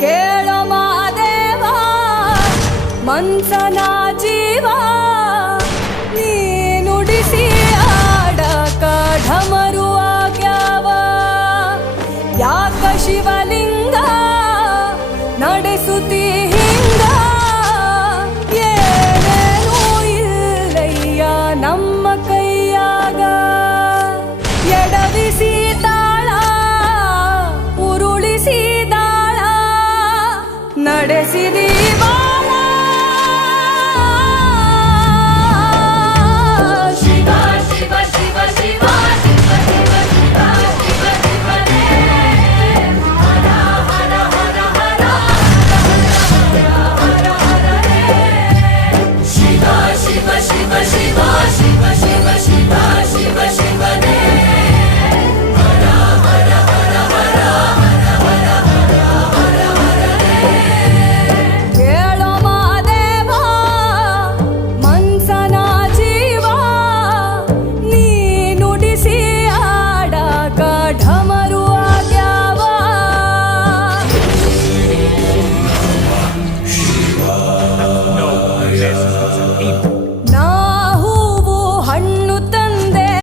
ಕೇಳೋ ಮಾದೇವ ಮನ್ಸನ ಜೀವ ನೀ ನುಡಿಸಿ ಆಡಕ ಢಮರು ಆಗ್ಯಾವ ಯಾಕ ಶಿವಲಿಂಗ ನಡೆಸುತ್ತಿ ಹಿಂಗ ಏನೇನೂ ಇಲ್ಲಯ್ಯ ನಮ್ಮ ಕೈಯಾಗ ಎಡವಿಸಿ ತಾಳ ಉರುಳಿಸಿ ದಾಳ ನಡೆಸಿದಿ